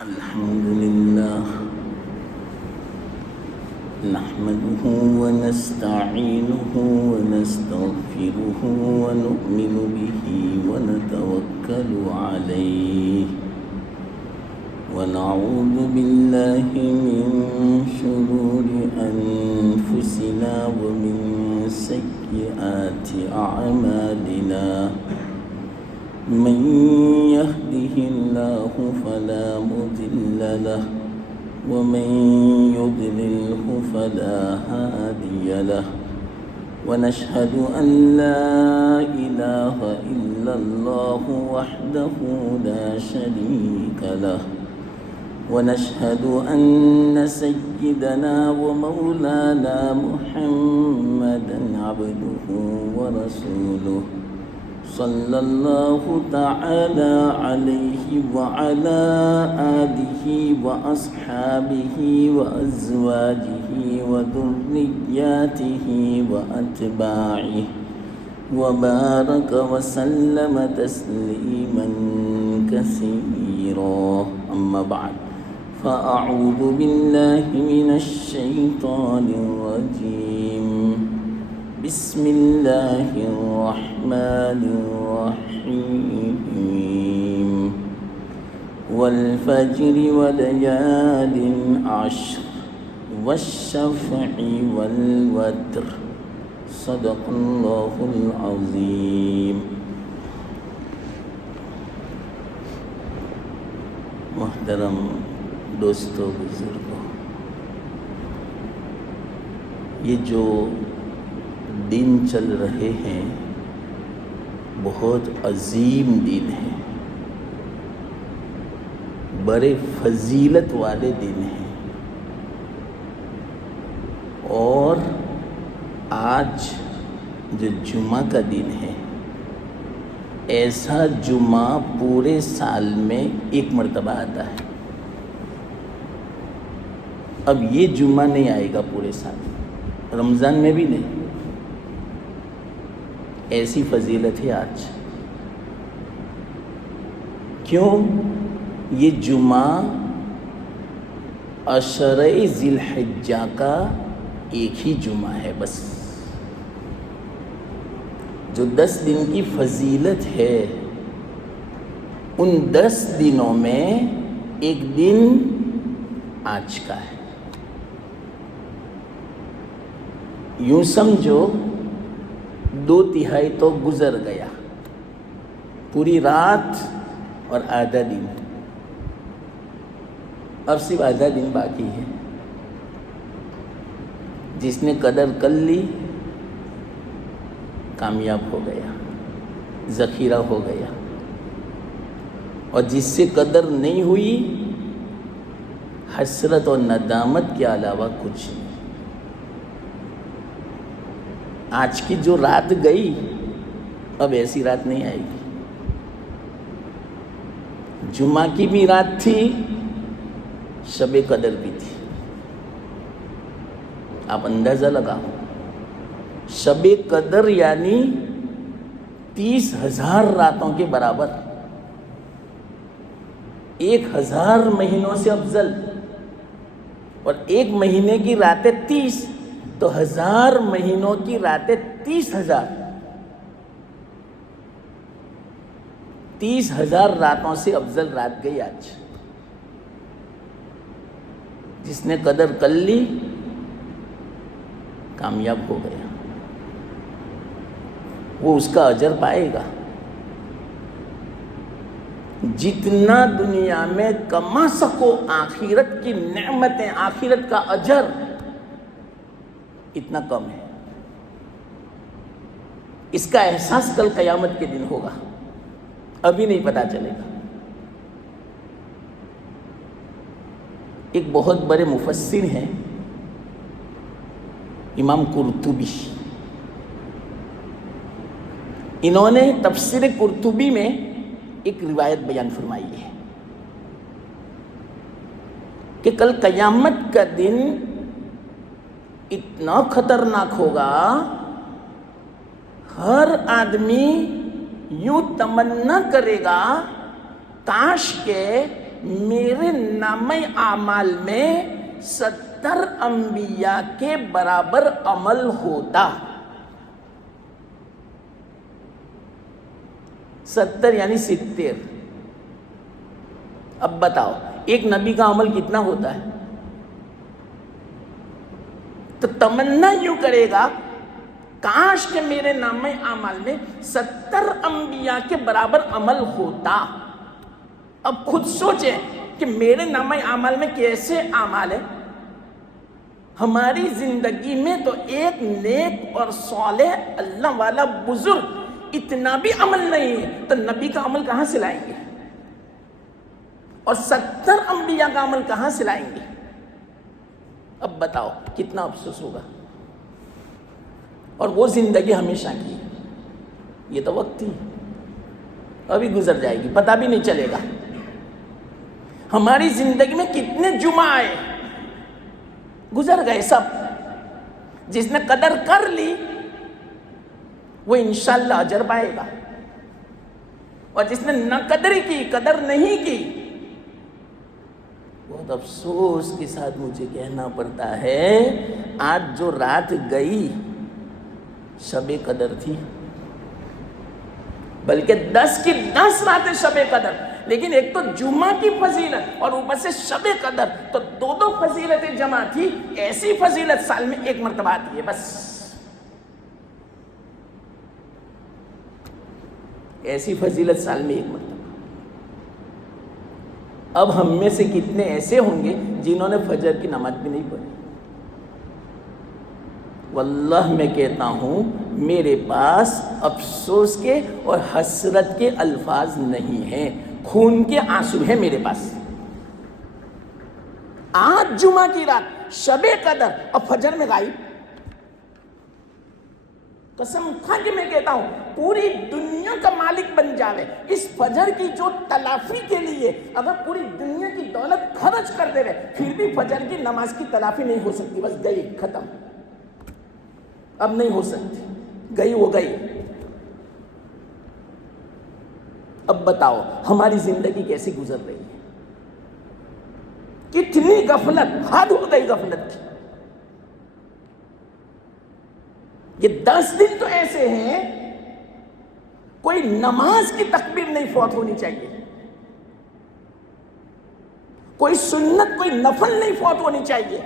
الحمد لله نحمده ونستعينه ونستغفره ونؤمن به ونتوكل عليه ونعوذ بالله من شرور أنفسنا ومن سيئات أعمالنا من يهده الله فلا مضل له ومن يضلله فلا هادي له ونشهد أن لا إله إلا الله وحده لا شريك له ونشهد أن سيدنا ومولانا محمدا عبده ورسوله صلى الله تعالى عليه وعلى آله وأصحابه وأزواجه وذرياته وأتباعه وبارك وسلم تسليما كثيرا أما بعد فأعوذ بالله من الشيطان الرجيم بسم الله الرحمن الرحيم والفجر وليال عشر والشفع والوتر صدق الله العظيم. محترم دوستو بزرگوں، یہ جو دن چل رہے ہیں بہت عظیم دن ہیں، بڑے فضیلت والے دن ہیں، اور آج جو جمعہ کا دن ہے، ایسا جمعہ پورے سال میں ایک مرتبہ آتا ہے. اب یہ جمعہ نہیں آئے گا پورے سال، رمضان میں بھی نہیں. ایسی فضیلت ہے آج. کیوں؟ یہ جمعہ عشرہ ذی الحجہ کا ایک ہی جمعہ ہے بس. جو 10 دن کی فضیلت ہے، ان 10 دنوں میں ایک دن آج کا ہے. یوں سمجھو 2/3 تو گزر گیا، پوری رات اور آدھا دن، اب صرف آدھا دن باقی ہے. جس نے قدر کر لی کامیاب ہو گیا، ذخیرہ ہو گیا، اور جس سے قدر نہیں ہوئی حسرت اور ندامت کے علاوہ کچھ نہیں. آج کی جو رات گئی اب ایسی رات نہیں آئے گی. جمعہ کی بھی رات تھی، شب قدر بھی تھی. آپ اندازہ لگاؤ، شب قدر یعنی 30,000 راتوں کے برابر، 1,000 مہینوں سے افضل. اور ایک مہینے کی راتیں 30 تو 1000 مہینوں کی راتیں 30,000. 30,000 راتوں سے افضل رات گئی آج. جس نے قدر کر لی کامیاب ہو گیا، وہ اس کا اجر پائے گا. جتنا دنیا میں کما سکو آخرت کی نعمتیں، آخرت کا اجر، اتنا کم ہے. اس کا احساس کل قیامت کے دن ہوگا، ابھی نہیں پتا چلے گا. ایک بہت بڑے مفسر ہیں امام قرطبی. انہوں نے تفسیر قرطبی میں ایک روایت بیان فرمائی ہے کہ کل قیامت کا دن اتنا خطرناک ہوگا، ہر آدمی یوں تمنا کرے گا کاش کہ میرے نامہ اعمال میں 70 انبیاء کے برابر عمل ہوتا. 70 یعنی 70. اب بتاؤ ایک نبی کا عمل کتنا ہوتا ہے؟ تو تمنا یوں کرے گا کاش کہ میرے نامہ اعمال میں 70 انبیاء کے برابر عمل ہوتا. اب خود سوچیں کہ میرے نامہ اعمال میں کیسے اعمال ہیں. ہماری زندگی میں تو ایک نیک اور صالح اللہ والا بزرگ اتنا بھی عمل نہیں ہے تو نبی کا عمل کہاں سے لائیں گے؟ اور 70 انبیاء کا عمل کہاں سے لائیں گے؟ اب بتاؤ کتنا افسوس ہوگا. اور وہ زندگی ہمیشہ کی. یہ تو وقت تھی، ابھی گزر جائے گی، پتہ بھی نہیں چلے گا. ہماری زندگی میں کتنے جمعہ آئے، گزر گئے سب. جس نے قدر کر لی وہ انشاءاللہ اجر پائے گا، اور جس نے نہ قدری کی، قدر نہیں کی، بہت افسوس کے ساتھ مجھے کہنا پڑتا ہے آج جو رات گئی شب قدر تھی، بلکہ 10 کی 10 راتیں شب قدر. لیکن ایک تو جمعہ کی فضیلت اور اوپر سے شب قدر، تو دو فضیلتیں جمع تھی. ایسی فضیلت سال میں ایک مرتبہ آتی ہے بس. ایسی فضیلت سال میں ایک مرتبہ. اب ہم میں سے کتنے ایسے ہوں گے جنہوں نے فجر کی نماز بھی نہیں پڑھی؟ واللہ میں کہتا ہوں میرے پاس افسوس کے اور حسرت کے الفاظ نہیں ہیں، خون کے آنسو ہیں میرے پاس. آج جمعہ کی رات شب قدر اور فجر میں غائب. قسم کھا کے میں کہتا ہوں پوری دنیا کا مالک بن جاوے اس فجر کی جو تلافی کے لیے اگر پوری دنیا کی دولت خرچ کر دے رہے، پھر بھی فجر کی نماز کی تلافی نہیں ہو سکتی. بس گئی، ختم، اب نہیں ہو سکتی، گئی وہ گئی. اب بتاؤ ہماری زندگی کیسے گزر رہی ہے؟ کتنی غفلت، حد ہو گئی غفلت کی. یہ 10 دن تو ایسے ہیں کوئی نماز کی تکبیر نہیں فوت ہونی چاہیے، کوئی سنت، کوئی نفل نہیں فوت ہونی چاہیے،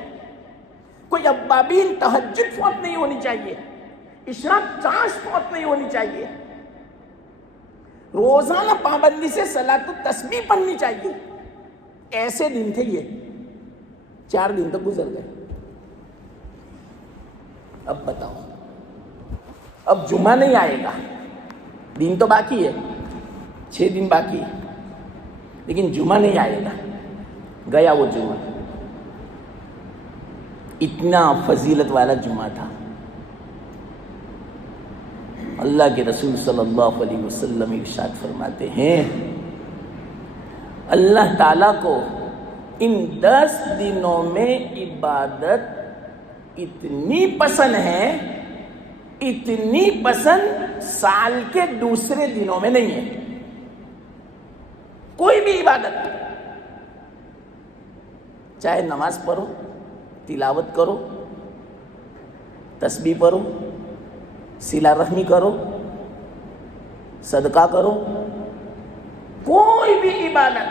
کوئی ابابین تہجد فوت نہیں ہونی چاہیے، اشراق چاش فوت نہیں ہونی چاہیے، روزانہ پابندی سے صلاۃ التسبیح پڑھنی چاہیے. ایسے دن تھے یہ. 4 دن تو گزر گئے. اب بتاؤ، اب جمعہ نہیں آئے گا، دن تو باقی ہے، 6 دن باقی ہے، لیکن جمعہ نہیں آئے گا. گیا وہ جمعہ، اتنا فضیلت والا جمعہ تھا. اللہ کے رسول صلی اللہ علیہ وسلم ارشاد فرماتے ہیں اللہ تعالیٰ کو ان 10 دنوں میں عبادت اتنی پسند ہے، اتنی پسند سال کے دوسرے دنوں میں نہیں ہے. کوئی بھی عبادت، چاہے نماز پڑھو، تلاوت کرو، تسبیح پڑھو، صلہ رحمی کرو، صدقہ کرو، کوئی بھی عبادت،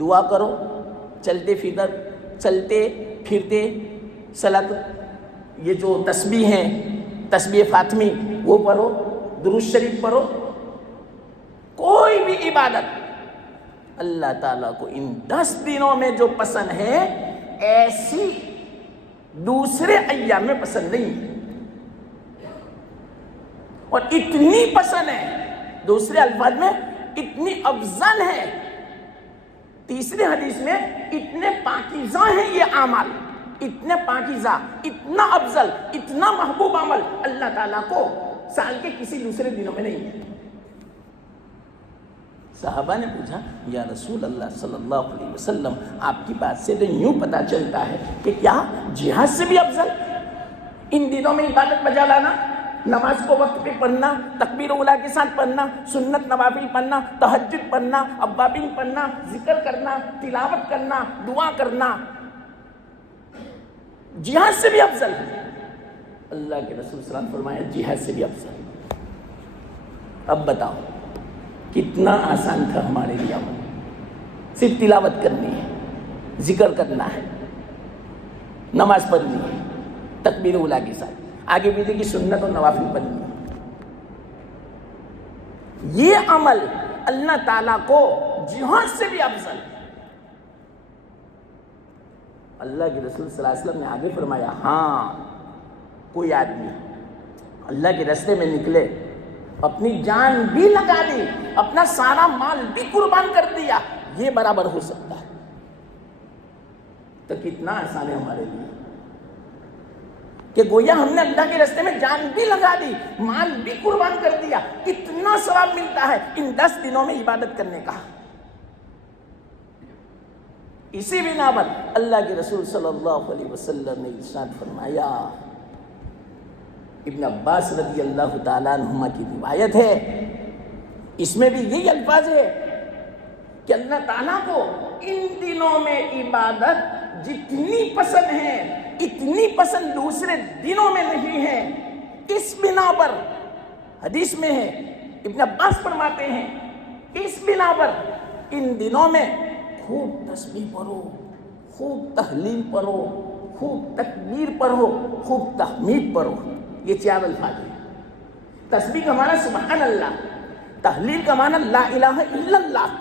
دعا کرو، چلتے پھرتے صلاۃ، یہ جو تسبیح ہیں، تسبیح فاطمی وہ پڑھو، درود شریف پڑھو، کوئی بھی عبادت اللہ تعالیٰ کو ان 10 دنوں میں جو پسند ہے ایسی دوسرے ایام میں پسند نہیں. اور اتنی پسند ہے، دوسرے الفاظ میں اتنی افضل ہے، تیسری حدیث میں اتنے پاکیزہ ہیں یہ اعمال، اتنے پاکیزہ، اتنا افضل، اتنا محبوب عمل اللہ تعالیٰ کو سال کے کسی دوسرے دنوں میں نہیں ہے. صحابہ نے پوچھا یا رسول اللہ صلی اللہ علیہ وسلم آپ کی بات سے تو یوں پتا چلتا ہے کہ کیا جہاد سے بھی افضل ان دنوں میں عبادت بجا لانا؟ نماز کو وقت پہ پڑھنا، تکبیر اولیٰ کے ساتھ پڑھنا، سنت نوافل پڑھنا، تہجد پڑھنا، اوابین پڑھنا، ذکر کرنا، تلاوت کرنا، دعا کرنا جہاد سے بھی افضل ہے۔ اللہ کے رسول صلی اللہ علیہ وسلم فرمایا جہاد سے بھی افضل۔ اب بتاؤ کتنا آسان تھا ہمارے لیے عمل، صرف تلاوت کرنی ہے، ذکر کرنا ہے، نماز پڑھنی ہے تکبیر اولیٰ کے ساتھ، آگے پیچھے کی سنت اور نوافل پڑھنی ہے۔ یہ عمل اللہ تعالیٰ کو جہاد سے بھی افضل ہے۔ اللہ کے رسول صلی اللہ علیہ وسلم نے آگے فرمایا ہاں کوئی آدمی اللہ کے راستے میں نکلے، اپنی جان بھی لگا دی، اپنا سارا مال بھی قربان کر دیا، یہ برابر ہو سکتا ہے۔ تو کتنا آسان ہے ہمارے لیے کہ گویا ہم نے اللہ کے راستے میں جان بھی لگا دی، مال بھی قربان کر دیا، اتنا ثواب ملتا ہے ان 10 دنوں میں عبادت کرنے کا۔ اسی بنا پر اللہ کے رسول صلی اللہ علیہ وسلم نے ارشاد فرمایا، ابن عباس رضی اللہ تعالیٰ عنہما کی روایت ہے، اس میں بھی یہی الفاظ ہے کہ اللہ تعالیٰ کو ان دنوں میں عبادت جتنی پسند ہے اتنی پسند دوسرے دنوں میں نہیں ہے۔ اس بنا پر حدیث میں ہے، ابن عباس فرماتے ہیں اس بنا پر ان دنوں میں خوب تسبیح پڑھو، خوب تہلیل پڑھو، خوب تکبیر پڑھو، خوب تحمید پڑھو۔ یہ 4 الفاظ ہیں۔ تسبیح کا معنی سبحان اللہ، تہلیل کا معنی لا الہ الا اللہ،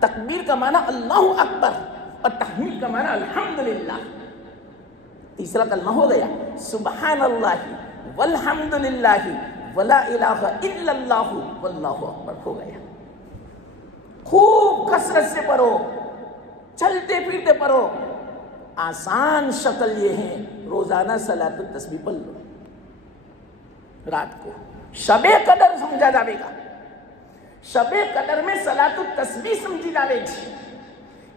تکبیر کا معنی اللہ اکبر، اور تحمید کا معنی الحمدللہ۔ تیسرا کلمہ ہو گیا سبحان اللہ والحمدللہ ولا الہ الا اللہ واللہ اکبر، ہو گیا۔ خوب کثرت سے پڑھو، چلتے پھرتے پڑھو۔ آسان شکل یہ ہے روزانہ صلاۃ التسبیح پڑھ لو، رات کو شب قدر سمجھا جاوے گا، شب قدر میں صلاۃ التسبیح سمجھی جاوے گی،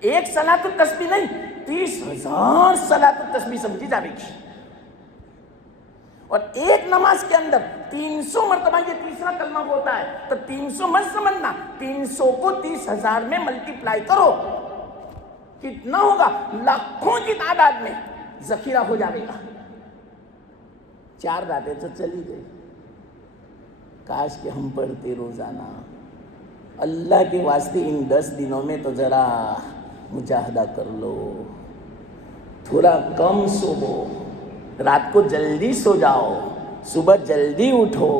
ایک صلاۃ التسبیح نہیں 30,000 صلاۃ التسبیح سمجھی جاوے گی، اور ایک نماز کے اندر 300 مرتبہ یہ تیسرا کلمہ ہوتا ہے، تو 300 مت سمجھنا، 300 کو 30,000 میں ملٹیپلائی کرو، کتنا ہوگا؟ لاکھوں کی تعداد میں ذخیرہ ہو جائے گا۔ 4 راتیں تو چلی گئی، کاش کہ ہم پڑھتے روزانہ۔ اللہ کے واسطے ان 10 دنوں میں تو ذرا مجاہدہ کر لو، تھوڑا کم سو، رات کو جلدی سو جاؤ، صبح جلدی اٹھو،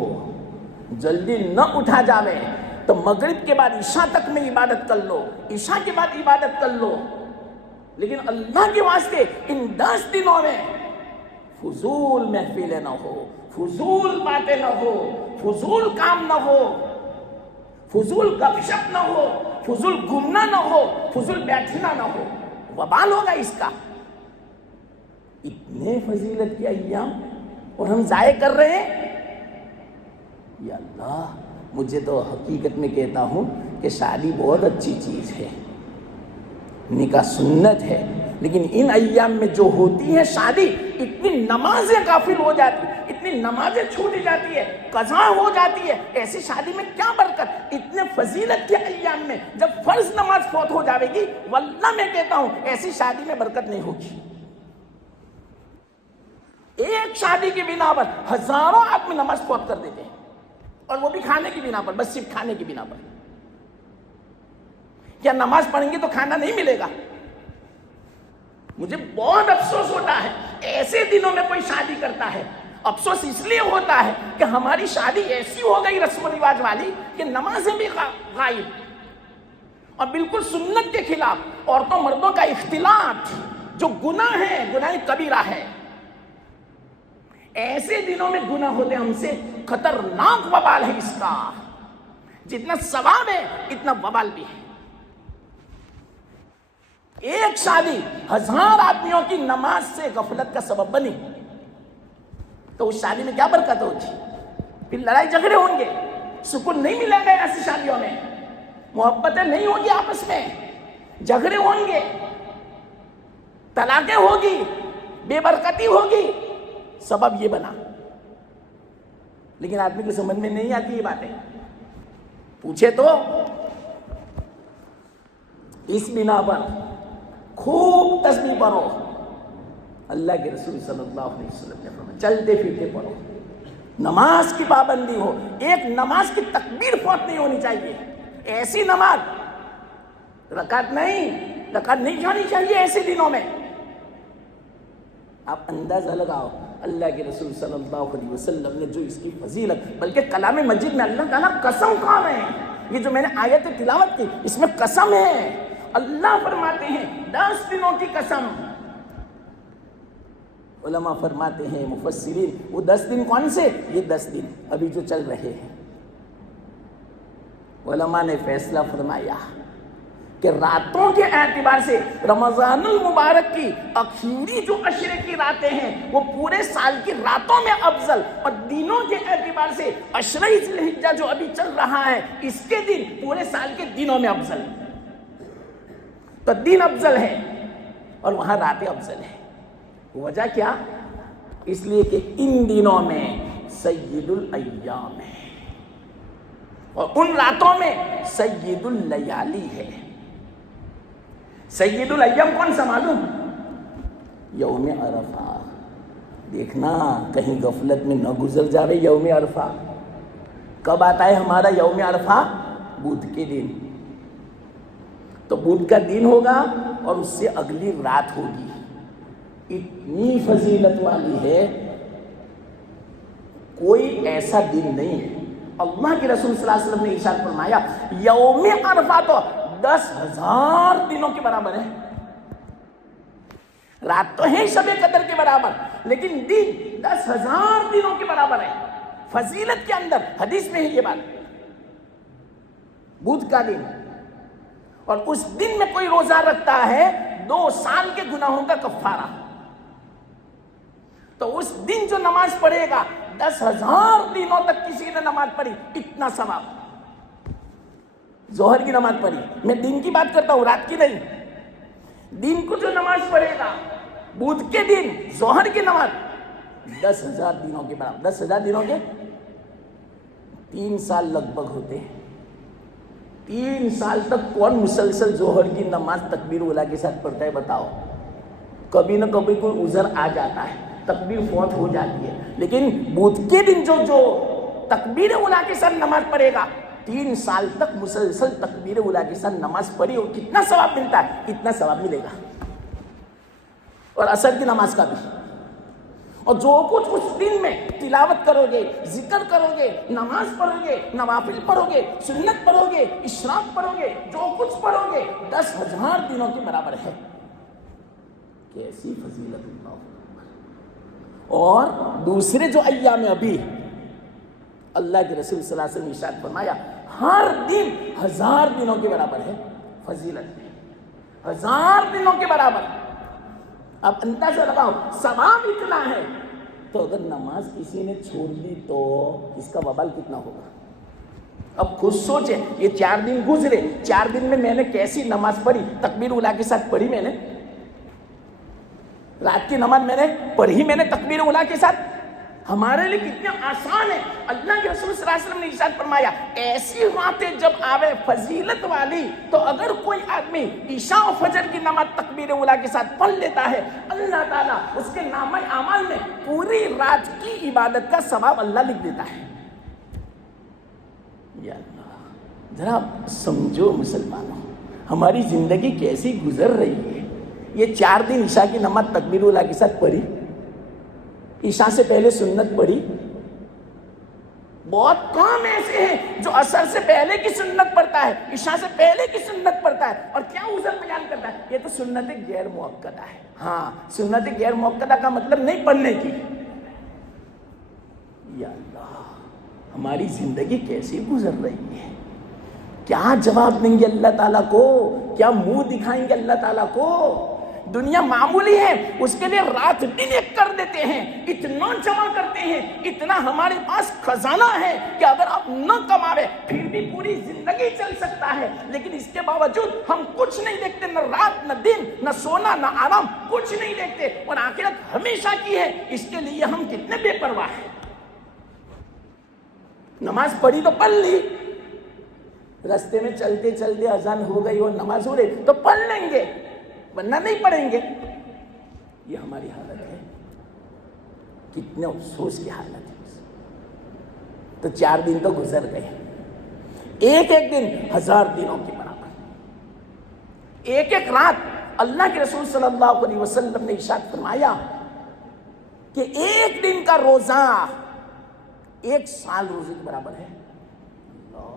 جلدی نہ اٹھا جاوے تو مغرب کے بعد عشاء تک میں عبادت کر لو، عشاء کے بعد عبادت کر لو، لیکن اللہ کے واسطے ان 10 دنوں میں فضول محفلیں نہ ہو، فضول باتیں نہ ہو، فضول کام نہ ہو، فضول گپ شپ نہ ہو، فضول گھومنا نہ ہو، فضول بیٹھنا نہ ہو، وبال ہوگا اس کا۔ اتنے فضیلت کے ایام اور ہم ضائع کر رہے ہیں۔ یا اللہ، مجھے تو حقیقت میں کہتا ہوں کہ شادی بہت اچھی چیز ہے، نکاح سنت ہے، لیکن ان ایام میں جو ہوتی ہے شادی، اتنی نمازیں غافل ہو جاتی، اتنی نمازیں چھوٹ جاتی ہے، قضا ہو جاتی ہے، ایسی شادی میں کیا برکت؟ اتنے فضیلت کے ایام میں جب فرض نماز فوت ہو جاوے گی، واللہ میں کہتا ہوں ایسی شادی میں برکت نہیں ہوگی۔ ایک شادی کی بنا پر ہزاروں آدمی نماز فوت کر دیتے ہیں، اور وہ بھی کھانے کی بنا پر، بس صرف کھانے کی بنا پر۔ کیا نماز پڑھیں گے تو کھانا نہیں ملے گا؟ مجھے بہت افسوس ہوتا ہے ایسے دنوں میں کوئی شادی کرتا ہے۔ افسوس اس لیے ہوتا ہے کہ ہماری شادی ایسی ہو گئی رسم و رواج والی کہ نمازیں بھی غائب، اور بالکل سنت کے خلاف عورتوں مردوں کا اختلاط جو گناہ ہے، گناہ کبیرہ ہے۔ ایسے دنوں میں گناہ ہوتے ہم سے خطرناک وبال ہے اس کا، جتنا ثواب ہے اتنا وبال بھی ہے۔ ایک شادی 1000 آدمیوں کی نماز سے غفلت کا سبب بنی تو اس شادی میں کیا برکت ہوگی؟ پھر لڑائی جھگڑے ہوں گے، سکون نہیں ملے گا ایسی شادیوں میں، محبتیں نہیں ہوگی آپس میں، جھگڑے ہوں گے، طلاقیں ہوگی، بے برکتی ہوگی۔ سبب یہ بنا۔ لیکن آدمی کو سمجھ میں نہیں آتی یہ باتیں. پوچھے تو اس بنا پر خوب تسبیح پڑھو. اللہ کے رسول صلی اللہ علیہ وسلم نے فرمایا چلتے پھرتے پڑھو. نماز کی پابندی ہو, ایک نماز کی تکبیر فوت نہیں ہونی چاہیے. ایسی نماز رکعت نہیں جانی چاہیے ایسے دنوں میں. آپ اندازہ لگاؤ اللہ کے رسول صلی اللہ علیہ وسلم نے جو اس کی فضیلت, بلکہ کلام مجید میں اللہ تعالیٰ قسم کھا رہے ہیں. یہ جو میں نے آیت تلاوت کی اس میں قسم ہے. اللہ فرماتے ہیں 10 دنوں کی قسم. علماء فرماتے ہیں مفسرین وہ 10 دن کون سے؟ یہ 10 دن ابھی جو چل رہے ہیں. علماء نے فیصلہ فرمایا کہ راتوں کے اعتبار سے رمضان المبارک کی اخیری جو عشرے کی راتیں ہیں وہ پورے سال کی راتوں میں افضل, اور دنوں کے اعتبار سے عشرہ ذی الحجہ جو ابھی چل رہا ہے اس کے دن پورے سال کے دنوں میں افضل. تو دن افضل ہے اور وہاں راتیں افضل ہیں. وجہ کیا؟ اس لیے کہ ان دنوں میں سید الایام ہے اور ان راتوں میں سید اللیالی ہے. سید الایام کون سا معلوم؟ یوم عرفہ. دیکھنا کہیں غفلت میں نہ گزر جاوے. یوم عرفہ کب آتا ہے ہمارا یوم عرفہ؟ بدھ کے دن. تو بدھ کا دن ہوگا اور اس سے اگلی رات ہوگی. اتنی فضیلت والی ہے, کوئی ایسا دن نہیں ہے. اللہ کے رسول صلی اللہ علیہ وسلم نے ارشاد فرمایا یوم عرفہ تو 10,000 دنوں کے برابر ہے. رات تو ہے شب قدر کے برابر, لیکن دن 10,000 دنوں کے برابر ہے فضیلت کے اندر. حدیث میں ہے یہ بات. بدھ کا دن, اور اس دن میں کوئی روزہ رکھتا ہے 2 سال کے گناہوں کا کفارہ. تو اس دن جو نماز پڑھے گا 10,000 دنوں تک کسی نے نماز پڑھی اتنا ثواب. ظہر کی نماز پڑھی, میں دن کی بات کرتا ہوں رات کی نہیں. دن کو جو نماز پڑھے گا بدھ کے دن ظہر کی نماز 10,000 دنوں کے برابر. 10,000 دنوں کے 3 سال لگ بھگ ہوتے ہیں. 3 سال تک کون مسلسل ظہر کی نماز تکبیر اولیٰ کے ساتھ پڑھتا ہے بتاؤ؟ کبھی نہ کبھی کوئی عذر آ جاتا ہے, تکبیر فوت ہو جاتی ہے. لیکن بدھ کے دن جو تکبیر اولیٰ کے ساتھ نماز پڑھے گا 3 سال تک مسلسل تکبیر اولیٰ کے ساتھ نماز پڑھی, اور کتنا ثواب ملتا ہے اتنا ثواب ملے گا. اور عصر کی نماز کا بھی. اور جو کچھ اس دن میں تلاوت کرو گے, ذکر کرو گے, نماز پڑھو گے, نوافل پڑھو گے, سنت پڑھو گے, اشراق پڑھو گے, جو کچھ پڑھو گے 10,000 دنوں کے برابر ہے. کیسی فضیلت اللہ. اور دوسرے جو ایام ابھی اللہ کے رسول صلی اللہ علیہ وسلم نے ارشاد فرمایا ہر دن 1000 دنوں کے برابر ہے فضیلت میں. 1000 دنوں کے برابر. اب اندازہ لگاؤ ثواب اتنا ہے, تو اگر نماز کسی نے چھوڑ دی تو اس کا وبال کتنا ہوگا؟ اب خود سوچیں, یہ 4 دن گزرے, 4 دن میں نے کیسی نماز پڑھی, تکبیر اولیٰ کے ساتھ پڑھی, میں نے رات کی نماز میں نے پڑھی, میں نے تکبیر اولیٰ کے ساتھ. ہمارے لیے کتنا آسان ہے. اللہ کے رسول صلی اللہ علیہ وسلم نے ارشاد فرمایا ایسی راتیں جب آوے فضیلت والی, تو اگر کوئی آدمی عشاء و فجر کی نماز تکبیر اولیٰ کے ساتھ پڑھ لیتا ہے, اللہ تعالیٰ اس کے نامہ اعمال میں پوری رات کی عبادت کا ثواب اللہ لکھ دیتا ہے. یا اللہ, ذرا سمجھو مسلمانوں, ہماری زندگی کیسی گزر رہی ہے. یہ 4 دن عشاء کی نماز تکبیر اولیٰ کے ساتھ پڑھی, عشاء سے پہلے سنت پڑھی. بہت کم ایسے ہیں جو عصر سے پہلے کی سنت پڑھتا ہے, عشاء سے پہلے کی سنت پڑھتا ہے, اور کیا عذر بیان کرتا ہے, یہ تو سنت غیر مؤکدہ ہے. ہاں, سنت غیر مؤکدہ کا مطلب نہیں پڑھنے کی. یا اللہ, ہماری زندگی کیسی گزر رہی ہے. کیا جواب دیں گے اللہ تعالیٰ کو, کیا منہ دکھائیں گے اللہ تعالیٰ کو. دنیا معمولی ہے, اس کے لیے رات دن ایک کر دیتے ہیں, اتنا جمع کرتے ہیں, اتنا ہمارے پاس خزانہ ہے کہ اگر آپ نہ کماوے پھر بھی پوری زندگی چل سکتا ہے. لیکن اس کے باوجود ہم کچھ نہیں دیکھتے, نہ رات نہ دن, نہ سونا نہ آرام, کچھ نہیں دیکھتے, اور آخرت ہمیشہ کی ہے. اس کے لیے ہم کتنے بے پرواہ ہیں. نماز پڑھی تو پڑھ لی، رستے میں چلتے چلتے اذان ہو گئی اور نماز ہو رہی تو پڑھ لیں گے، ورنہ نہیں پڑھیں گے۔ یہ ہماری حالت ہے، کتنے افسوس کی حالت ہے۔ تو 4 دن تو گزر گئے، ایک ایک دن 1000 دنوں کے برابر، ایک ایک رات۔ اللہ کے رسول صلی اللہ علیہ وسلم نے ارشاد فرمایا کہ ایک دن کا روزہ 1 سال روزے کے برابر ہے۔ اللہ،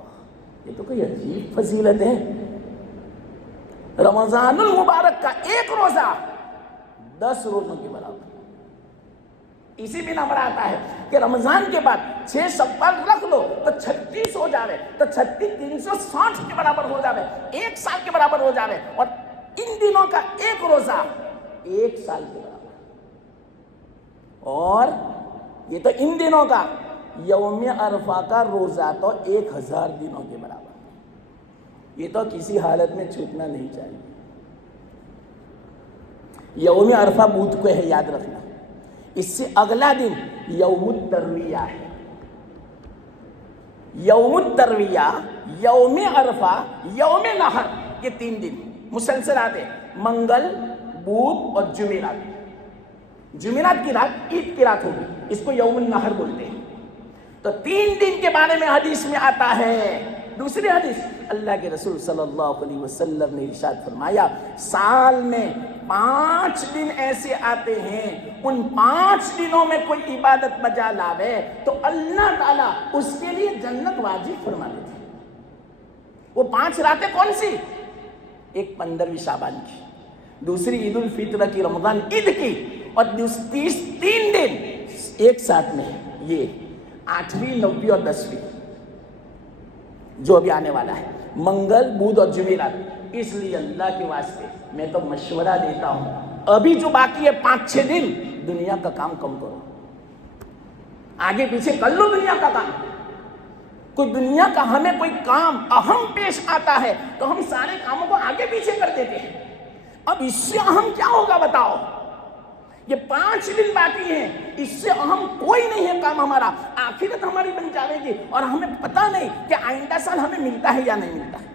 یہ تو کوئی عجیب فضیلت ہے۔ رمضان المبارک کا ایک روزہ 10 روزوں کے برابر۔ اسی بنا پر آتا ہے کہ رمضان کے بعد 6 شوال رکھ لو تو 36 ہو جاوے، تو 36 360 کے برابر ہو جاوے، 1 سال کے برابر ہو جاوے، اور ان دنوں کا ایک روزہ 1 سال کے برابر۔ اور یہ تو ان دنوں کا، یوم عرفہ کا روزہ تو 1000 دنوں کے برابر۔ یہ تو کسی حالت میں چھوٹنا نہیں چاہیے۔ یوم عرفہ بدھ کو ہے، یاد رکھنا۔ اس سے اگلا دن یوم الترویہ ہے۔ یوم الترویہ، یوم عرفہ، یوم نحر، یہ 3 دن مسلسل آتے، منگل، بدھ اور جمعرات۔ جمعرات کی رات عید کی رات ہوگی، اس کو یوم النحر بولتے ہیں۔ تو 3 دن کے بارے میں حدیث میں آتا ہے۔ دوسری حدیث، اللہ کے رسول صلی اللہ علیہ وسلم نے ارشاد فرمایا، سال میں 5 دن ایسے آتے ہیں، ان 5 دنوں میں کوئی عبادت بجا لاوے تو اللہ تعالیٰ اس کے لیے جنت واجب فرما دیتے ہیں۔ وہ 5 راتیں کون سی؟ ایک 15ویں شعبان کی، دوسری عید الفطر کی، رمضان عید کی، اور 3 دن ایک ساتھ میں، یہ 8ویں، 9ویں اور 10ویں جو ابھی آنے والا ہے، منگل، بدھ اور جمعرات۔ اس لیے اللہ کے واسطے میں تو مشورہ دیتا ہوں، ابھی جو باقی ہے 5-6 دن، دنیا کا کام کم کرو، آگے پیچھے کر لو دنیا کا کام۔ کوئی دنیا کا ہمیں کوئی کام اہم پیش آتا ہے تو ہم سارے کاموں کو آگے پیچھے کر دیتے ہیں۔ اب اس سے اہم کیا ہوگا بتاؤ؟ یہ 5 دن باقی ہیں، اس سے اہم کوئی نہیں ہے کام ہمارا۔ آخرت ہماری بن جائے گی اور ہمیں پتہ نہیں کہ آئندہ سال ہمیں ملتا ہے یا نہیں ملتا ہے،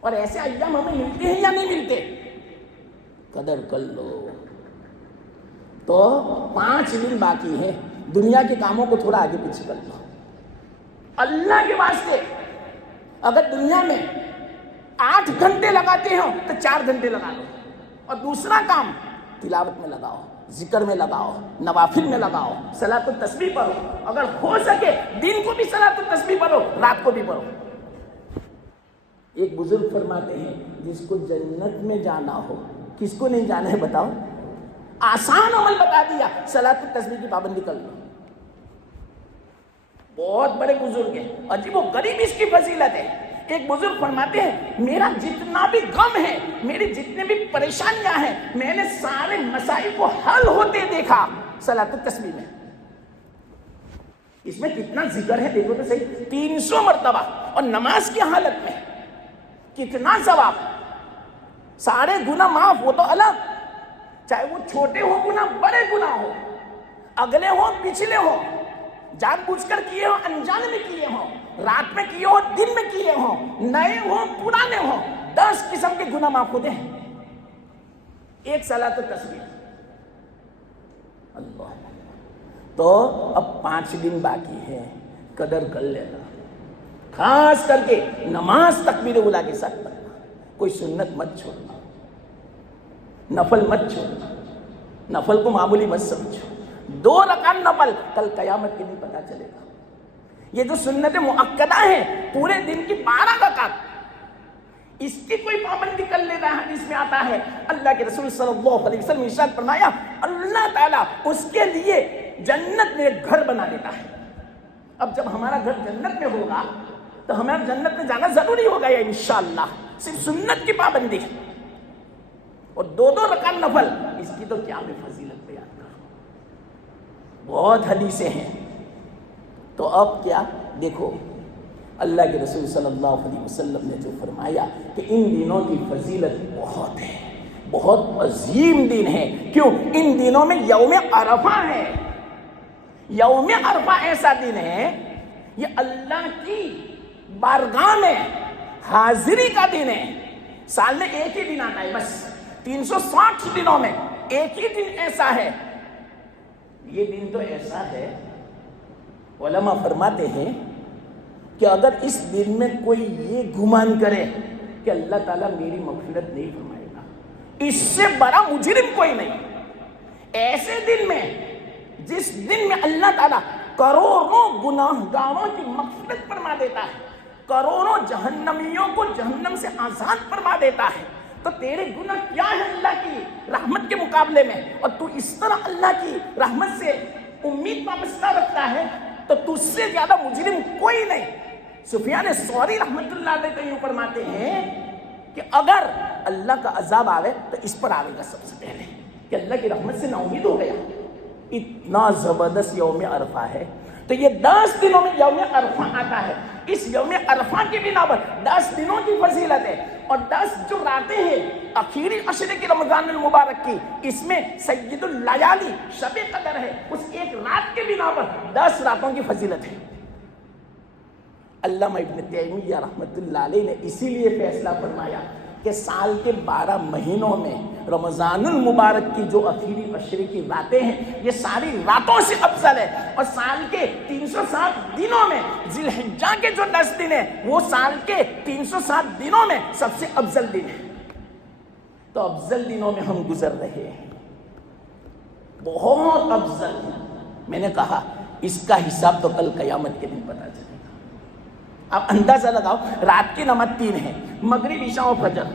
اور ایسے ایام ہمیں ملتے ہیں یا نہیں ملتے، قدر کر لو۔ تو 5 دن باقی ہیں، دنیا کے کاموں کو تھوڑا آگے پیچھے کر لو اللہ کے واسطے۔ اگر دنیا میں 8 گھنٹے لگاتے ہو تو 4 گھنٹے لگا لو، اور دوسرا کام تلاوت میں لگاؤ، ذکر میں لگاؤ، نوافل میں لگاؤ، صلاۃ التسبیح پڑھو، اگر ہو سکے دن کو بھی صلاۃ التسبیح پڑھو، رات کو بھی پڑھو۔ ایک بزرگ فرماتے ہیں، جس کو جنت میں جانا ہو، کس کو نہیں جانا ہے بتاؤ؟ آسان عمل بتا دیا، صلاۃ التسبیح کی پابندی کر لو۔ بہت بڑے بزرگ ہیں، عجیب و غریب اس کی فضیلت ہے۔ ایک بزرگ فرماتے ہیں، میرا جتنا بھی غم ہے، میری جتنے بھی پریشانیاں ہیں، میں نے سارے مسائل کو حل ہوتے دیکھا صلاۃ التسبیح میں۔ اس میں کتنا ذکر ہے دیکھو تو صحیح، 300 مرتبہ، اور نماز کی حالت میں کتنا ثواب، سارے گناہ معاف، وہ تو الگ، چاہے وہ چھوٹے ہو گناہ، بڑے گناہ ہو، اگلے ہو پچھلے ہو، جان بوجھ کر کیے ہو، انجانے میں کیے ہو، رات میں کیے ہو، دن میں کیے ہو، نئے ہو پرانے ہو، 10 قسم کے گناہ معاف ہوتے ہیں ایک صلاۃ التسبیح۔ اللہ، تو اب 5 دن باقی ہے، قدر کر لینا، خاص کر کے نماز تکبیر اولیٰ کے ساتھ پڑھنا، کوئی سنت مت چھوڑنا، نفل مت چھوڑنا، نفل کو معمولی مت سمجھو، 2 رکعت نفل، کل قیامت کے دن پتہ چلے گا۔ یہ جو سنت مؤکدہ ہے، پورے دن کی 12 رکعت، اس کی کوئی پابندی کر لیتا ہے، حدیث میں آتا ہے، اللہ کے رسول صلی اللہ علیہ وسلم نے ارشاد فرمایا، اللہ تعالیٰ اس کے لیے جنت میں ایک گھر بنا دیتا ہے۔ اب جب ہمارا گھر جنت میں ہوگا تو ہمیں جنت میں جانا ضروری ہوگا یا انشاءاللہ، صرف سنت کی پابندی، اور 2 رکعت نفل، اس کی تو کیا میں فضیلت بیان کروں، بہت حدیثیں ہیں۔ تو اب کیا دیکھو، اللہ کے رسول صلی اللہ علیہ وسلم نے جو فرمایا کہ ان دنوں کی فضیلت بہت ہے، بہت عظیم دن ہے۔ کیوں؟ ان دنوں میں یوم عرفہ ہے۔ یوم عرفہ ایسا دن ہے یہ اللہ کی بارگاہ میں حاضری کا دن ہے. سال میں ایک ہی دن آتا ہے بس, 360 دنوں میں ایک ہی دن ایسا ہے. یہ دن تو ایسا ہے, علماء فرماتے ہیں کہ اگر اس دن میں کوئی یہ گمان کرے کہ اللہ تعالیٰ میری مغفرت نہیں فرمائے گا, اس سے بڑا مجرم کوئی نہیں. ایسے دن میں, جس دن میں اللہ تعالیٰ کروڑوں گناہگاروں کی مغفرت فرما دیتا ہے, کروڑوں جہنمیوں کو جہنم سے آزاد فرما دیتا ہے, تو تیرے گناہ کیا ہے اللہ کی رحمت کے مقابلے میں؟ اور تو اس طرح اللہ کی رحمت سے امید وابستہ رکھتا ہے تو تجھ سے زیادہ مجرم کوئی نہیں. سفیان ثوری رحمت اللہ علیہ کہیں فرماتے ہیں کہ اگر اللہ کا عذاب آوے تو اس پر آئے گا سب سے پہلے, کہ اللہ کی رحمت سے نا امید ہو گیا. اتنا زبردست یوم عرفہ ہے. تو یہ 10 دنوں میں یوم عرفہ آتا ہے. اس یوم عرفہ کی بنا پر 10 دنوں کی فضیلت ہے, اور 10 جو راتیں ہیں آخری عشرے کی رمضان المبارک کی, اس میں سید اللیالی شب قدر ہے. اس ایک رات کے بنا پر 10 راتوں کی فضیلت ہے. علامہ ابن تیمیہ رحمت اللہ علیہ نے اسی لیے فیصلہ فرمایا کہ سال کے 12 مہینوں میں رمضان المبارک کی جو آخری عشرے کی راتیں ہیں یہ ساری راتوں سے افضل ہے, اور سال کے 360 دنوں میں ذی الحجہ کے جو 10 دن ہیں وہ سال کے 360 دنوں میں سب سے افضل دن ہے. تو افضل دنوں میں ہم گزر رہے ہیں, بہت افضل. میں نے کہا اس کا حساب تو کل قیامت کے دن پتہ چلے گا. آپ اندازہ لگاؤ, رات کی نماز 3 ہے, مغرب عشاء و فجر.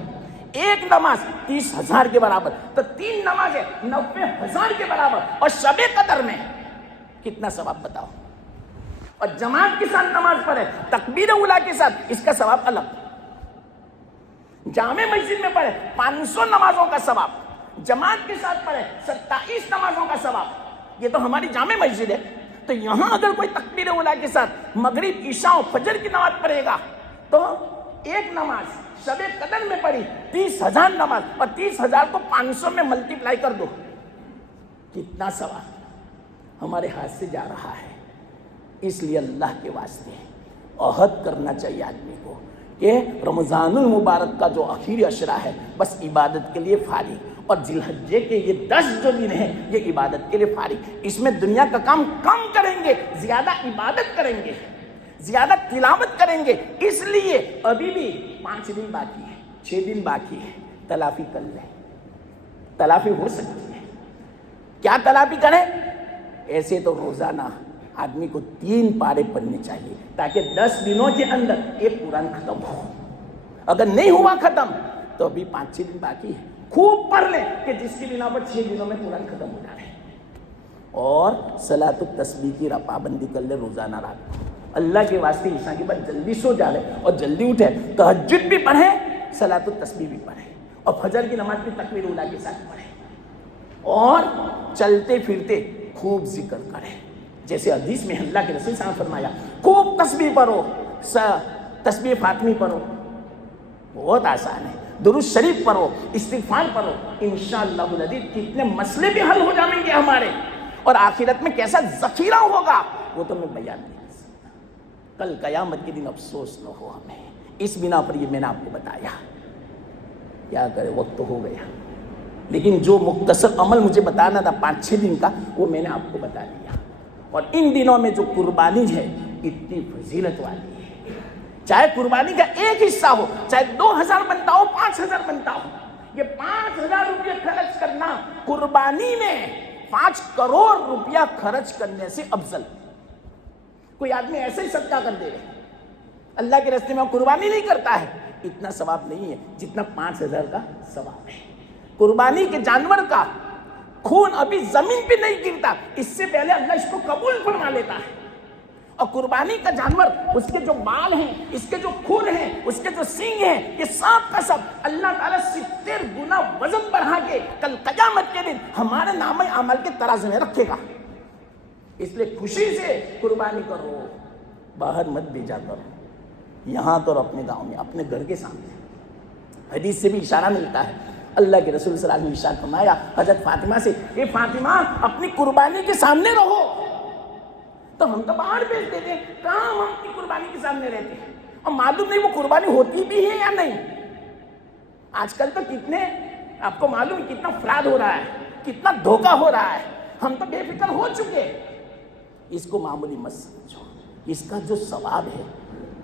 ایک نماز 30,000 کے برابر, تو 3 نمازیں 90,000 کے برابر. اور شب قدر میں کتنا ثواب بتاؤ. اور جماعت کے ساتھ نماز پڑھے تکبیر اولیٰ کے ساتھ, اس کا ثواب الگ. جامع مسجد میں پڑھے 500 نمازوں کا ثواب, جماعت کے ساتھ پڑھے 27 نمازوں کا ثواب. یہ تو ہماری جامع مسجد ہے. تو یہاں اگر کوئی تکبیر اولیٰ کے ساتھ مغرب عشاء و فجر کی نماز پڑھے گا تو ایک نماز شب قدر میں پڑھی 30,000 نماز, اور 30,000 کو 500 میں ملٹیپلائی کر دو, کتنا ثواب ہمارے ہاتھ سے جا رہا ہے. اس لیے اللہ کے واسطے عہد کرنا چاہیے آدمی کو کہ رمضان المبارک کا جو آخری عشرہ ہے بس عبادت کے لیے فارغ, اور ذی الحجہ کے یہ 10 جو دن ہیں یہ عبادت کے لیے فارغ. اس میں دنیا کا کام کم کریں گے, زیادہ عبادت کریں گے, زیادہ تلاوت کریں گے. اس لیے ابھی بھی 5 دن باقی ہے, 6 دن باقی ہے. تلافی کر لیں, تلافی ہو سکتی ہے. کیا تلافی کریں؟ ایسے تو روزانہ آدمی کو 3 پارے پڑھنے چاہیے تاکہ 10 دنوں کے اندر ایک قرآن ختم ہو. اگر نہیں ہوا ختم تو ابھی 5-6 دن باقی ہے, خوب پڑھ لیں کہ جس کی بنا پر 6 دنوں میں قرآن ختم ہو جائے. اور صلاۃ التسبیح کی پابندی کر لے روزانہ رات کو. اللہ کے واسطے عشاء کے بعد جلدی سو جائے اور جلدی اٹھے, تہجد بھی پڑھیں, صلاۃ التسبیح بھی پڑھیں, اور فجر کی نماز بھی تکبیر اولیٰ کے ساتھ پڑھیں, اور چلتے پھرتے خوب ذکر کریں. جیسے حدیث میں اللہ کے رسول صلی اللہ علیہ وسلم فرمایا خوب تسبیح پڑھو, تسبیح فاطمی پڑھو, بہت آسان ہے. درود شریف پڑھو, استغفار پڑھو, انشاءاللہ العزیز کتنے مسئلے بھی حل ہو جائیں گے ہمارے, اور آخرت میں کیسا ذخیرہ ہوگا وہ تو میں بیان نہیں کر سکتا. کل قیامت کے دن افسوس نہ ہو ہمیں. اس بنا پر یہ میں نے آپ کو بتایا. کیا کرے, وقت تو ہو گیا, لیکن جو مختصر عمل مجھے بتانا تھا 5-6 دن کا وہ میں نے آپ کو بتا دیا. اور ان دنوں میں جو قربانی ہے اتنی فضیلت والی ہے, چاہے قربانی کا ایک حصہ ہو, چاہے 2,000 بنتا ہو, 5,000 بنتا ہو, یہ 5,000 روپیہ خرچ کرنا قربانی میں 5 کروڑ روپیہ خرچ کرنے سے افضل. کوئی آدمی ایسے ہی صدقہ کر دے, اللہ کے راستے میں قربانی نہیں کرتا ہے, اتنا ثواب نہیں ہے جتنا 5,000 کا ثواب ہے. قربانی کے جانور کا خون ابھی زمین پہ نہیں گرتا, اس سے پہلے اللہ اس کو قبول فرما لیتا ہے. اور قربانی کا جانور, اس کے جو بال ہیں, اس کے جو خون ہیں, اس کے جو سینگ ہیں, یہ سب کا سب اللہ تعالیٰ 70 گنا وزن بڑھا کے کل قیامت کے دن ہمارے نام عمل کے ترازو میں رکھے گا. اس لیے خوشی سے قربانی کرو, باہر مت بھیجا کرو, یہاں تو اپنے گاؤں میں, اپنے گھر کے سامنے. حدیث سے بھی اشارہ ملتا ہے, اللہ کے رسول صلی اللہ علیہ وسلم نے ارشاد فرمایا حضرت فاطمہ سے کہ فاطمہ اپنی قربانی کے سامنے رہو, تو ہم تو باہر بھیج دیتے ہیں، کہاں ہم کی قربانی کے سامنے رہتے ہیں، اور معلوم نہیں وہ قربانی ہوتی بھی ہے یا نہیں۔ آج کل تو کتنے، آپ کو معلوم ہے کتنا فراڈ ہو رہا ہے، کتنا دھوکہ ہو رہا ہے، ہم تو بے فکر ہو چکے۔ اس کو معمولی مت سمجھو، اس کا جو ثواب ہے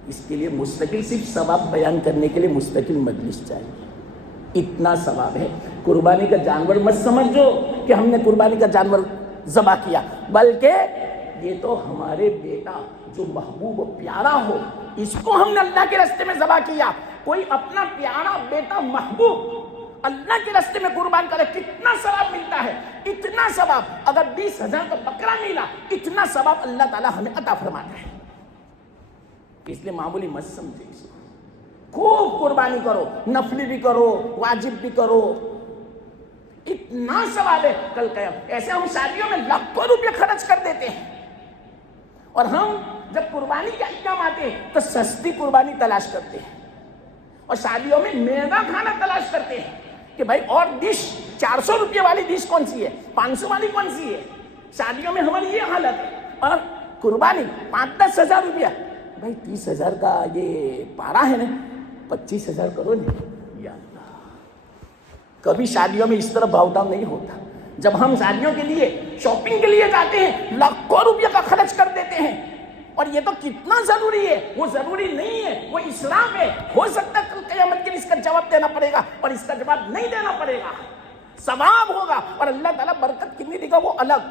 اس کے لیے مستقل، صرف ثواب بیان کرنے کے لیے مستقل مجلس چاہیے، اتنا ثواب ہے۔ قربانی کا جانور مت سمجھو کہ ہم نے قربانی کا جانور ذبح کیا، بلکہ یہ تو ہمارے بیٹا جو محبوب و پیارا ہو، اس کو ہم نے اللہ کے راستے میں ذبح کیا۔ کوئی اپنا پیارا بیٹا محبوب اللہ کے راستے میں قربان کرے، کتنا ثواب ملتا ہے، اتنا ثواب۔ اگر 20,000 کا بکرا ملا، اتنا ثواب اللہ تعالیٰ ہمیں عطا فرماتا ہے۔ اس لیے معمولی مت سمجھے، اس کو خوب قربانی کرو، نفلی بھی کرو، واجب بھی کرو، اتنا ثواب ہے کل قیامت۔ ایسے ہم شادیوں میں لاکھوں روپے خرچ کر دیتے ہیں، اور ہم جب قربانی کے ایام آتے ہیں تو سستی قربانی تلاش کرتے ہیں، اور شادیوں میں مہنگا کھانا تلاش کرتے ہیں کہ بھائی اور ڈش 400 روپے والی ڈش کون سی ہے، 500 والی کون سی ہے۔ شادیوں میں ہماری یہ حالت ہے، اور قربانی 5-10 ہزار روپیہ، بھائی 30,000 کا یہ پارا ہے نا، 25,000 کرو نا۔ یا اللہ، کبھی شادیوں میں اس طرح بھاؤ تام نہیں ہوتا۔ جب ہم شادیوں کے لیے شاپنگ کے لیے جاتے ہیں، لاکھوں روپیہ کا خرچ کر دیتے ہیں، اور یہ تو کتنا ضروری ہے، وہ ضروری نہیں ہے، وہ اسراف ہے۔ ہو سکتا ہے کل قیامت کے لیے اس کا جواب دینا پڑے گا، اور اس کا جواب نہیں دینا پڑے گا، ثواب ہوگا، اور اللہ تعالیٰ برکت کتنی دے گا وہ الگ۔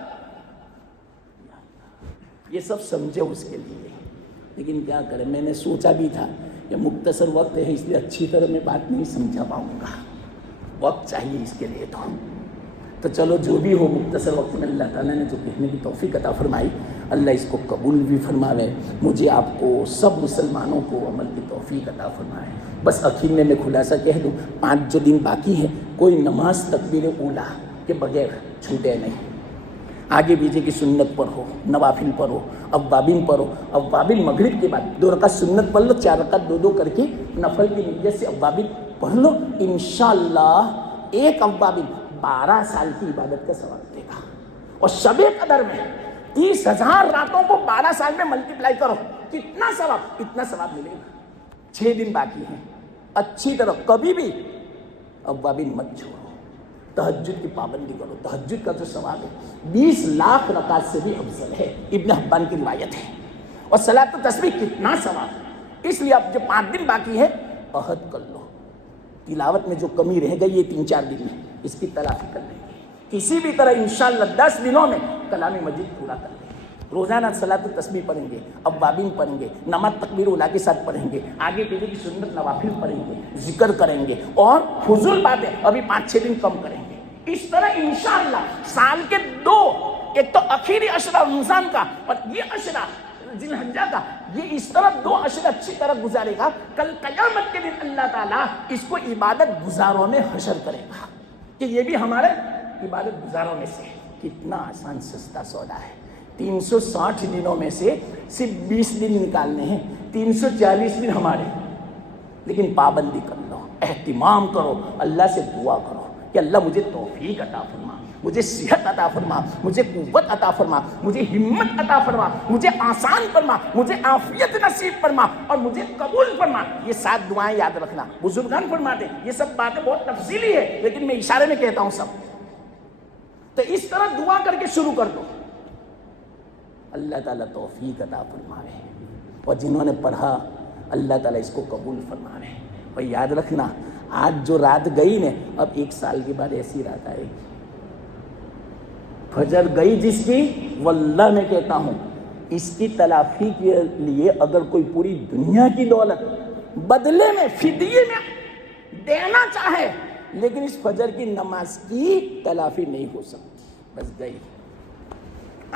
یہ سب سمجھے اس کے لیے، لیکن کیا کریں، میں نے سوچا بھی تھا کہ مختصر وقت ہے، اس لیے اچھی طرح میں بات نہیں سمجھا پاؤں گا، وقت چاہیے اس کے لیے۔ تو چلو جو بھی ہو، مختصر وقت میں اللہ تعالیٰ نے جو کہنے کی توفیق عطا فرمائی، اللہ اس کو قبول بھی فرماوے، مجھے آپ کو سب مسلمانوں کو عمل کی توفیق عطا فرمائے۔ بس آخر میں خلاصہ کہہ دوں، 5 جو دن باقی ہے، کوئی نماز تکبیر اولیٰ کے بغیر چھوٹے نہیں۔ آگے پیچھے کی سنت پڑھو، نوافل پڑھو، اوابین پڑھو، اوابین مغرب کے بعد 2 رکعت سنت پڑھ لو، 4 رکعت 2 کر کے نفل کی نیت سے اوابین پڑھ لو، انشاءاللہ ایک اوابین 12 سال کی عبادت کا ثواب دے گا۔ اور شب قدر میں 30,000 راتوں کو 12 سال میں ملٹیپلائی کرو، کتنا ثواب، اتنا ثواب ملے گا۔ 6 دن باقی ہیں، اچھی طرح کبھی بھی اوابین مت چھوڑو، تہجد کی پابندی کرو۔ تہجد کا جو ثواب ہے 20 لاکھ رکعت سے بھی افضل ہے، ابن حبان کی روایت ہے۔ اور صلاۃ التسبیح کتنا ثواب، اس لیے اب جو 5 دن باقی ہے عہد کر لو، تلاوت میں جو کمی رہ گئی ہے 3-4 دن میں، اس کی تلافی کر لیں گے کسی بھی طرح انشاءاللہ 10 دنوں میں کلام مجید پورا کر لیں گے۔ روزانہ صلاۃ التسبیح پڑھیں گے، اوابین پڑھیں گے، نماز تکبیر اولیٰ کے ساتھ پڑھیں گے، آگے پیچھے کی سنت نوافل پڑھیں گے، ذکر کریں گے، اور فضول باتیں ابھی 5-6 دن کم کریں گے۔ اس طرح انشاءاللہ سال کے 2، ایک تو آخری عشرہ رمضان کا، اور یہ عشرہ ذی الحجہ کا، یہ اس طرح 2 عشرے اچھی طرح گزارے گا، کل قیامت کے دن اللہ تعالیٰ اس کو عبادت گزاروں میں حشر کرے گا کہ یہ بھی ہمارے عبادت گزاروں میں سے۔ کتنا آسان سستا سودا ہے، 360 دنوں میں سے صرف 20 دن نکالنے ہیں، 340 دن ہمارے، لیکن پابندی کر لو، اہتمام کرو، اللہ سے دعا کرو کہ اللہ مجھے توفیق عطا فرما، مجھے صحت عطا فرما، مجھے قوت عطا فرما، مجھے ہمت عطا فرما، مجھے آسان فرما، مجھے عافیت نصیب فرما، اور مجھے قبول فرما۔ یہ 7 دعائیں یاد رکھنا، بزرگان فرماتے ہیں، یہ سب باتیں بہت تفصیلی ہے لیکن میں اشارے میں کہتا ہوں سب۔ تو اس طرح دعا کر کے شروع کر دو، اللہ تعالیٰ توفیق عطا فرماوے، اور جنہوں نے پڑھا اللہ تعالیٰ اس کو قبول فرماوے۔ اور یاد رکھنا، آج جو رات گئی نا، اب 1 سال کے بعد ایسی رات آئے گی۔ فجر گئی جس کی، واللہ میں کہتا ہوں، اس کی تلافی کے لیے اگر کوئی پوری دنیا کی دولت بدلے میں فدیے میں دینا چاہے، لیکن اس فجر کی نماز کی تلافی نہیں ہو سکتی، بس گئی۔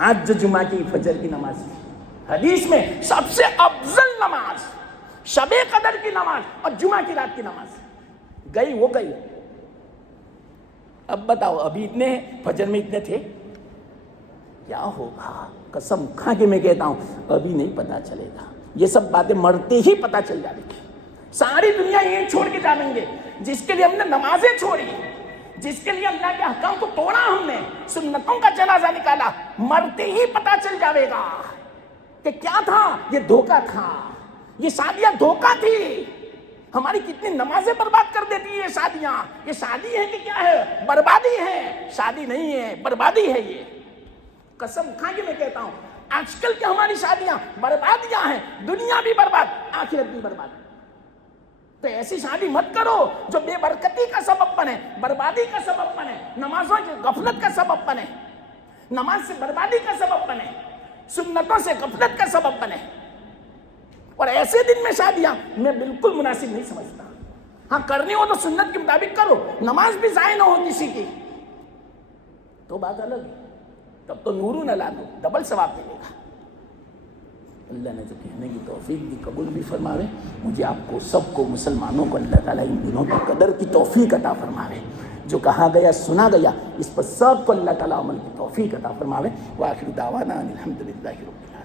آج جو جمعہ کی فجر کی نماز کی، حدیث میں سب سے افضل نماز شب قدر کی نماز اور جمعہ کی رات کی نماز، گئی وہ گئی۔ اب بتاؤ، ابھی اتنے ہیں، فجر میں اتنے تھے، کیا ہوگا؟ قسم کھا کے میں کہتا ہوں ابھی نہیں پتا چلے گا، یہ سب باتیں مرتے ہی پتا چل جائیں گی۔ ساری دنیا یہ چھوڑ کے جانیں گے، جس کے لیے ہم نے نمازیں چھوڑی، جس کے لیے اللہ کے احکام کو توڑا، ہم نے سنتوں کا جنازہ نکالا، مرتے ہی پتا چل جاوے گا کہ کیا تھا؟ یہ دھوکہ تھا، یہ شادیاں دھوکہ تھی. ہماری کتنی نمازیں برباد کر دیتی ہیں یہ شادیاں. یہ شادی ہے کہ کیا ہے؟ بربادی ہے. شادی نہیں ہے، بربادی ہے. یہ قسم کھا کے میں کہتا ہوں آج کل کی ہماری شادیاں بربادیاں ہیں. دنیا بھی برباد، آخرت بھی برباد. تو ایسی شادی مت کرو جو بے برکتی کا سبب بنے، بربادی کا سبب بنے، نمازوں کی غفلت کا سبب بنے، نماز سے بربادی کا سبب بنے، سنتوں سے غفلت کا سبب بنے. اور ایسے دن میں شادیاں میں بالکل مناسب نہیں سمجھتا. ہاں کرنی ہو تو سنت کے مطابق کرو، نماز بھی ضائع نہ ہو کسی کی، تو بات الگ ہے. تب تو نورو نہ لا دو، ڈبل ثواب ملے گا. اللہ نے جو کہنے کی توفیق دی قبول بھی فرماوے. مجھے آپ کو سب کو مسلمانوں کو اللہ تعالیٰ ان دنوں کی قدر کی توفیق عطا فرماوے. جو کہا گیا سنا گیا اس پر سب کو اللہ تعالیٰ عمل کی توفیق عطا فرماوے. وآخر دعوانا الحمدللہ رب العالمین.